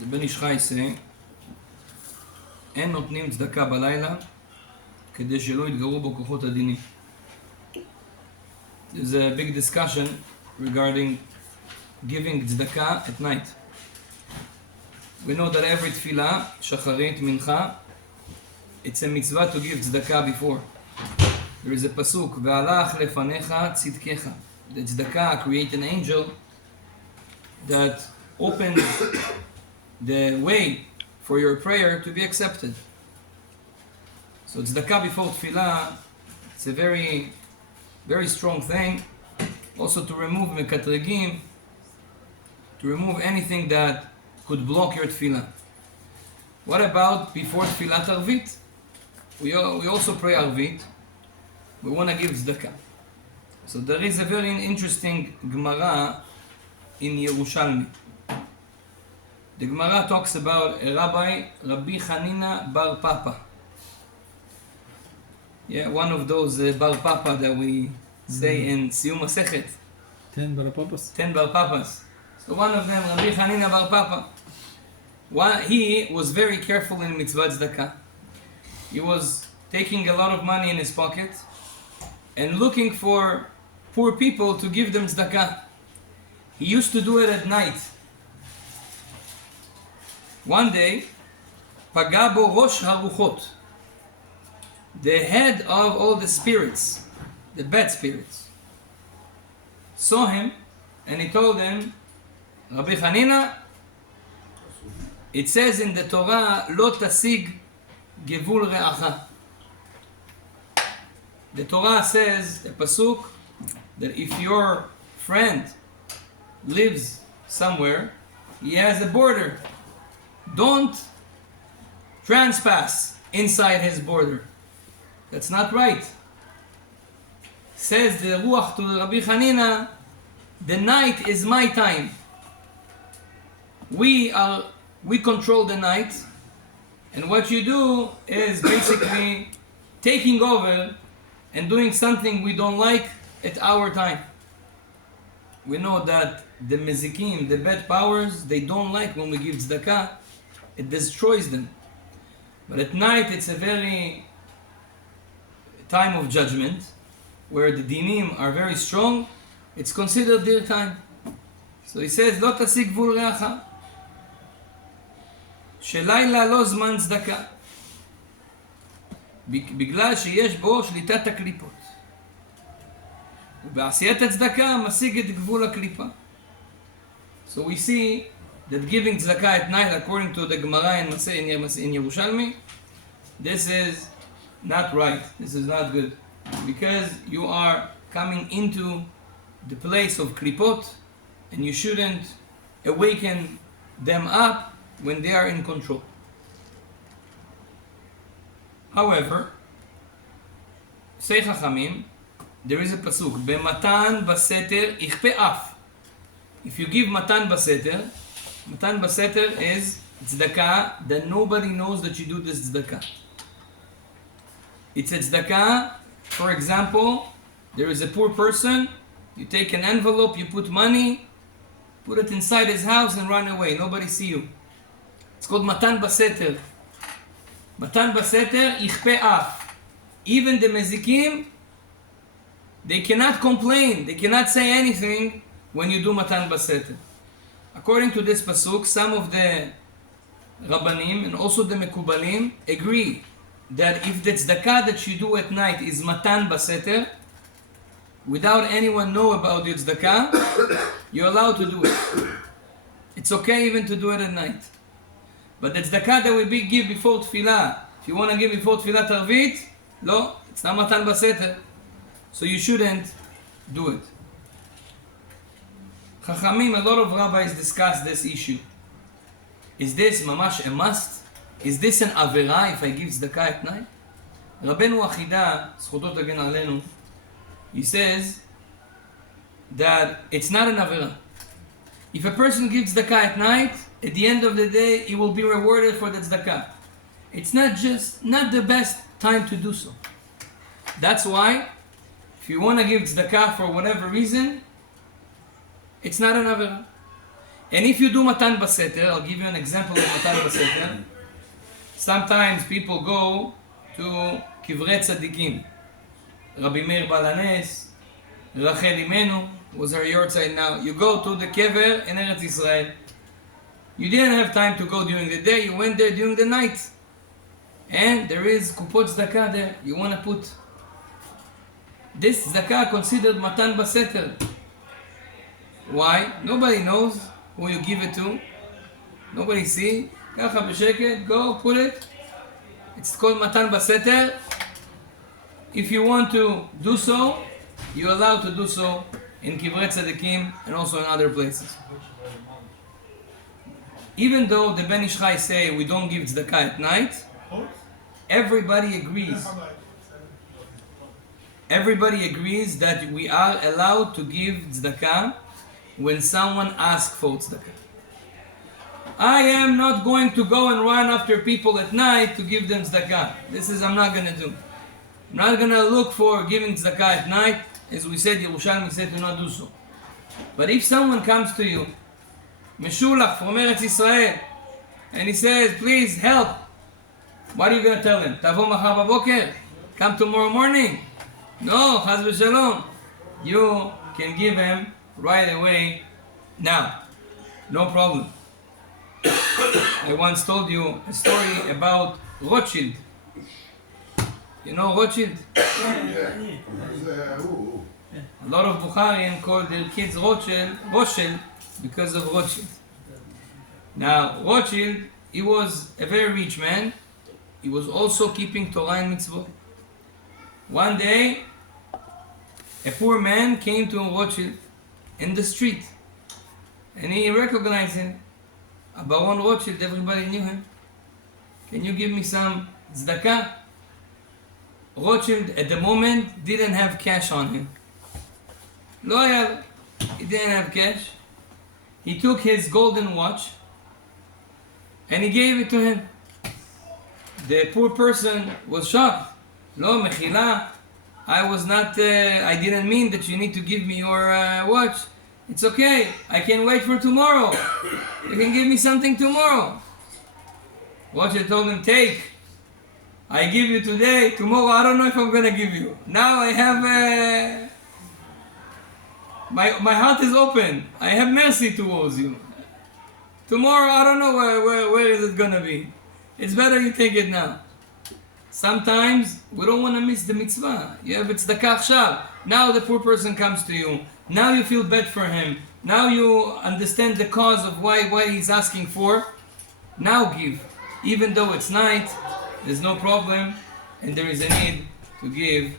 the Ben Ish Chai say, אין נותנים צדקה בלילה כדי שלא יתגרו בו כוחות הדינים. There's a big discussion regarding giving tzedakah at night. We know that every tefillah, shacharit, mincha, it's a mitzvah to give tzedakah before. There is a pasuk, ve'alach lefanecha tzidkecha. The tzedakah create an angel that opens the way for your prayer to be accepted. So tzedakah before tefillah, it's a very, very strong thing. Also to remove mekatregim, to remove anything that could block your tefillah. What about before tefillat arvit? We also pray arvit. We want to give tzedakah. So there is a very interesting Gemara in Yerushalmi. The Gemara talks about a Rabbi, Rabbi Hanina Bar Papa. Yeah, one of those Bar Papa that we say in Siyum Masechet. 10 Bar Papas. 10 Bar Papas. So one of them, Rabbi Hanina Bar Papa. He was very careful in mitzvah tzedakah. He was taking a lot of money in his pocket and looking for poor people to give them tzedakah. He used to do it at night. One day, פגע בו ראש הרוחות, the head of all the spirits, the bad spirits, saw him and he told him, Rabbi Hanina, it says in the Torah, לא תשיג גבול רעך. The Torah says, a pasuk, that if your friend lives somewhere, he has a border. Don't trespass inside his border. That's not right. Says the Ruach to Rabbi Hanina, the night is my time. We control the night, and what you do is basically taking over and doing something we don't like at our time. We know that the mezikim, the bad powers, they don't like when we give tzedakah. It destroys them. But at night it's a very time of judgment where the dinim are very strong. It's considered their time. So he says, לא תשיג גבול רעך. שלילה לא זמן צדקה. בגלל שיש בו שליטת הקליפות. ובעשיית הצדקה משיג את גבול הקליפה. So we see that giving tzedakah at night, according to the Gemara in Yerushalmi, this is not right. This is not good. Because you are coming into the place of klipot, and you shouldn't awaken them up when they are in control. However, say Chachamim, there is a pasuk, B'matan baseter ichpe af. If you give matan baseter is tzedakah that nobody knows that you do this tzedakah. It's a tzedakah, for example, there is a poor person, you take an envelope, you put money, put it inside his house and run away, nobody see you. It's called matan baseter. Matan baseter ichpe af. Even the mezikim, they cannot complain, they cannot say anything when you do matan baseter. According to this pasuk, some of the Rabbanim and also the Mekubalim agree that if the tzedakah that you do at night is matan baseter, without anyone know about your tzedakah, you're allowed to do it. It's okay even to do it at night. But the tzedakah that we give before tefillah, if you want to give before tefillat arvit, no, it's not matan baseter. So you shouldn't do it. Chachamim, a lot of rabbis discuss this issue. Is this mamash a must? Is this an avera if I give tzedakah at night? Rabbeinu Achida, zchuto tagen alenu, he says that it's not an avera. If a person gives tzedakah at night, at the end of the day, he will be rewarded for the tzedakah. It's not the best time to do so. That's why, if you want to give tzedakah for whatever reason, it's not an avera. And if you do Matan Baseter, I'll give you an example of Matan Baseter. Sometimes people go to Kivre Tzadikim. Rabbi Meir Balanes, Rachel Imenu was her yahrzeit now. You go to the Kever in Eretz Israel. You didn't have time to go during the day, you went there during the night. And there is Kupot Tzedakah there. You want to put this Tzedakah considered Matan Baseter. Why? Nobody knows who you give it to. Nobody see. Kacha b'sheket, go put it. It's called Matan Baseter. If you want to do so, you're allowed to do so in Kivret Tzadikim and also in other places. Even though the Ben Ish Chai say we don't give tzedakah at night, everybody agrees. Everybody agrees that we are allowed to give tzedakah when someone asks for tzedakah. I am not going to go and run after people at night to give them tzedakah. I'm not going to do. I'm not going to look for giving tzedakah at night. As we said, Yerushalmi said to not do so. But if someone comes to you, Meshulach from Eretz Israel, and he says, please help, what are you going to tell him? Tavo machar baboker? Come tomorrow morning? No, chaz v'shalom. You can give him right away now. No problem. I once told you a story about Rothschild. You know Rothschild? A lot of Bukharians call their kids Rothschild because of Rothschild. Now, Rothschild, he was a very rich man. He was also keeping Torah and mitzvot. One day, a poor man came to Rothschild in the street. And he recognized him. Baron Rothschild, everybody knew him. Can you give me some tzedakah? Rothschild, at the moment, didn't have cash on him. Loyal, he didn't have cash. He took his golden watch and he gave it to him. The poor person was shocked. Lo, mechila, I didn't mean that you need to give me your watch. It's okay, I can wait for tomorrow. You can give me something tomorrow. Rothschild told him, take. I give you today, tomorrow I don't know if I'm gonna give you. Now I have, my heart is open. I have mercy towards you. Tomorrow I don't know where is it gonna be. It's better you take it now. Sometimes we don't want to miss the mitzvah. You have tzedakah achshav. Now the poor person comes to you. Now you feel bad for him. Now you understand the cause of why he's asking for. Now give. Even though it's night, there's no problem, and there is a need to give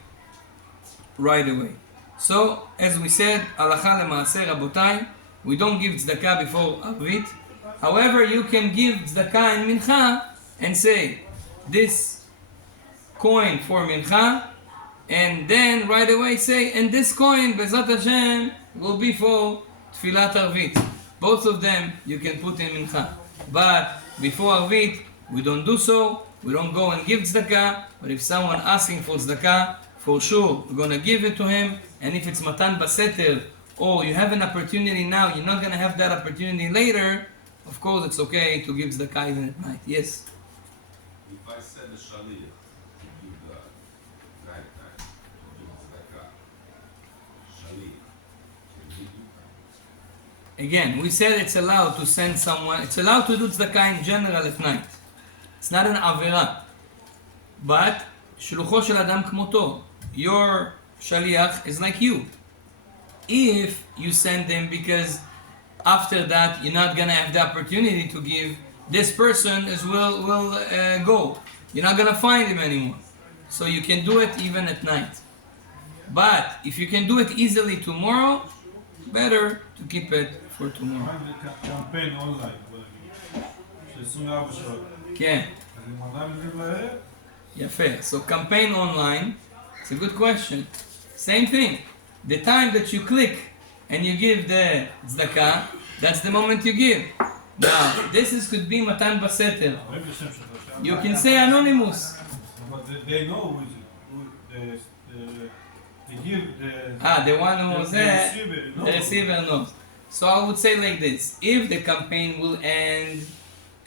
right away. So, as we said, halacha lema'aseh rabotai, we don't give tzedakah before arvit. However, you can give tzedakah in mincha and say, this coin for mincha, and then right away say, and this coin, Bezrat Hashem, will be for tfilat arvit. Both of them you can put in mincha. But before arvit, we don't do so. We don't go and give tzedakah. But if someone asking for tzedakah, for sure we're going to give it to him. And if it's matan baseter, or you have an opportunity now, you're not going to have that opportunity later, of course it's okay to give tzedakah even at night. Yes? If I send a shaliach to do the night to do tzedakah, shaliach, can he do that? Again, we said it's allowed to send someone, it's allowed to do tzedakah in general at night. It's not an avera. But, shlucho shel adam kmoto. Your shaliach is like you. If you send them because after that you're not going to have the opportunity to give, this person will go. You're not going to find him anymore. So you can do it even at night. But if you can do it easily tomorrow, better to keep it for tomorrow. קמפיין אונליין, של 24 שעות. כן. אז אם אדם מגיב לערב? יפה. So campaign online, it's a good question. Same thing. The time that you click and you give the tzedakah, that's the moment you give. Now, could be matan baseter. You can say anonymous. But they know who is the give, The one who was there, receiver, the receiver knows. So I would say like this, if the campaign will end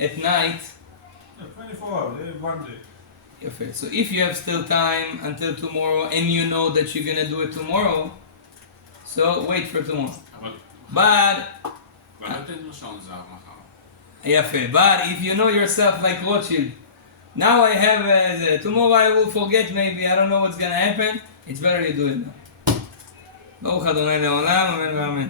at night, 24 hours, one day. okay, so if you have still time until tomorrow and you know that you're gonna do it tomorrow, so wait for tomorrow. But אבל לא תן לו שעון זהב מחר. יפה, but if you know yourself like Rothschild, now I have tomorrow I will forget maybe, I don't know what's gonna happen, it's better you do it now. ברוך ה' לעולם, אמן ואמן.